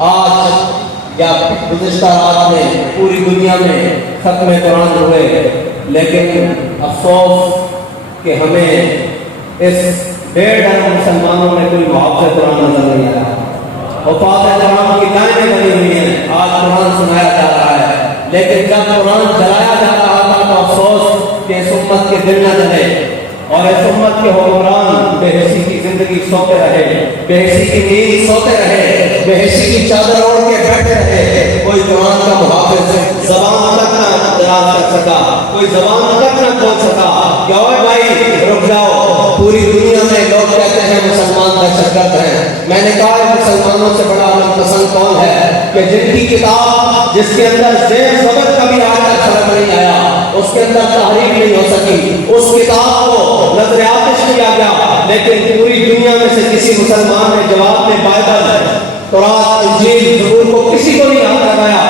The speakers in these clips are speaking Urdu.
آج یا گزشتہ رات میں پوری دنیا میں ختم قرآن ہوئے، لیکن افسوس کہ ہمیں اس 1.5 ارب مسلمانوں میں کوئی محافظ قرآن نظر نہیں آیا۔ وفات قرآن کی لائنیں بنی ہوئی ہیں، آج قرآن سنایا جا رہا ہے، لیکن جب قرآن جلایا جا رہا تھا تو افسوس کہ اس امت کے دل نہ جلے اور اس امت کے حکمران بے حسی کی زندگی سوتے رہے، بے حسی کی نیند سوتے رہے، بے حسی کی چادر اوڑھ کے بیٹھے رہے۔ کوئی قرآن کا محافظ زبان تک نہ دراز کر سکا، کوئی زبان تک نہ کھول سکا کہ اوے بھائی رک جاؤ، پوری دنیا میں لوگ کہتے ہیں مسلمان دہشت گرد ہیں۔ میں نے کہا مسلمانوں سے بڑا امن پسند کون ہے کہ جن کی کتاب جس کے اندر زیر زبر کبھی آج تک فرق نہیں آیا، اس کے اندر تحریف نہیں ہو سکی، اس کتاب کو نظر آتش کیا گیا، لیکن پوری دنیا میں سے کسی مسلمان نے جواب میں بائبل، قرآن، انجیل، زبور کو کسی کو نہیں ہاتھ لگایا۔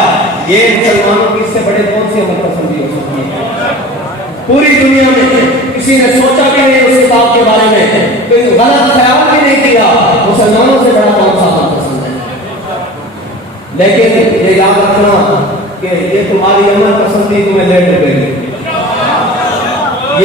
یہ مسلمانوں کی اس سے بڑے کون سی امن پسندی ہو سکتی ہے؟ پوری دنیا میں کسی نے سوچا بھی نہیں اس کتاب کے بارے میں، کوئی غلط خیال بھی نہیں کیا، مسلمانوں سے بڑا کون سا امن پسند ہے؟ لیکن یہ یاد رکھنا کہ یہ تمہاری امن پسندی تمہیں لے ڈوبے گی۔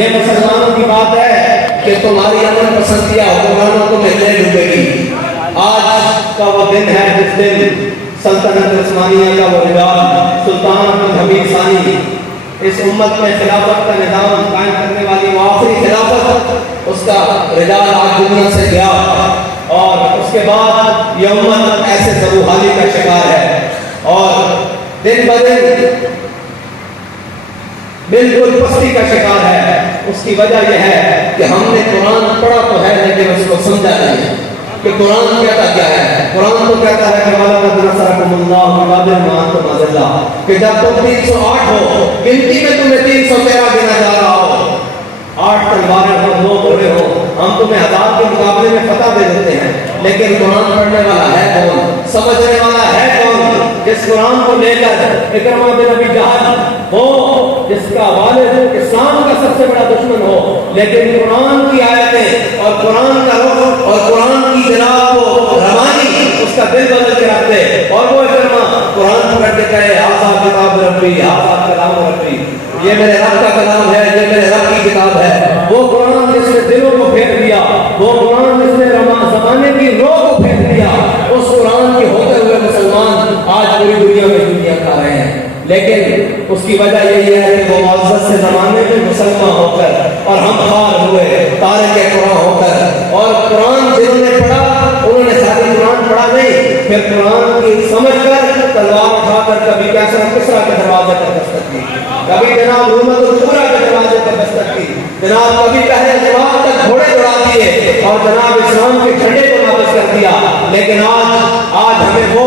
یہ مسلمانوں کی بات ہے کہ تمہاری امن پسندی حکمرانوں تمہیں لے ڈوبے گی۔ آج کا وہ دن ہے جس دن سلطنت عثمانیہ کا وہ رجال سلطان احمد حمید ثانی اس امت میں خلافت کا نظام قائم کرنے والی وہ آخری خلافت، اس کا رجال آج دنیا سے گیا، اور اس کے بعد یہ امت ایسے زبوحالی کا شکار ہے اور دن بدن بالکل پستی کا شکار ہے۔ اس کی وجہ یہ ہے کہ ہم نے قرآن پڑھا تو ہے لیکن اس کو سمجھا نہیں کہ قرآن کہتا کیا ہے۔ قرآن تو کہتا ہے کہ وَلَقَدْ نَصَرَكُمُ اللَّهُ بِبَدْرٍ وَأَنْتُمْ أَذِلَّةٌ، کہ جب تم 308 ہو، گنتی میں تمہیں 313 گنا جا رہا ہو، 8 تلواریں ہو، 2 گھوڑے ہو، ہم تمہیں 1000 کے مقابلے میں فتح دے دیتے ہیں، لیکن قرآن پڑھنے والا ہے کون؟ سمجھنے والا ہے کون؟ جس قرآن کو لے کر اکرمہ بن ابی جہل ہو، جس کا والد اسلام کا سب سے بڑا دشمن ہو، لیکن قرآن کی آیتیں اور قرآن کا رخ اور قرآن کی جناب کو روانی اس کا دل بدل کے رکھ دے، اور وہ اکرمہ قرآن پڑھ کے کہے ھذا کتاب ربی ھذا کلام ربی، یہ میرے رب کا کلام ہے، یہ میرے رب کی کتاب ہے۔ وہ قرآن جس نے دلوں کو پھیر دیا، وہ قرآن جس نے زمانے کی روح کو پھیر دیا، اس قرآن کے ہوتے ہوئے مسلمان آج پوری دنیا میں دنیا کھا رہے ہیں۔ لیکن اس کی وجہ یہی ہے کہ وہ معزز سے زمانے میں مسلمان ہو کر اور ہم خوار ہوئے تارک قرآن ہو کر، اور قرآن جنہوں نے پڑھا انہوں نے ساری قرآن پڑھا نہیں، پھر قرآن کی سمجھ کر تلوار اٹھا کر کبھی کیسر کسرا کے دروازے پر دستک دی، کبھی جناب رومت القبریٰ کے دروازے پر دستک دی، جناب کبھی پہلے جواب تک گھوڑے دوڑا دیے اور جناب اسلام کے جھنڈے کو نافذ کر دیا۔ لیکن آج ہمیں وہ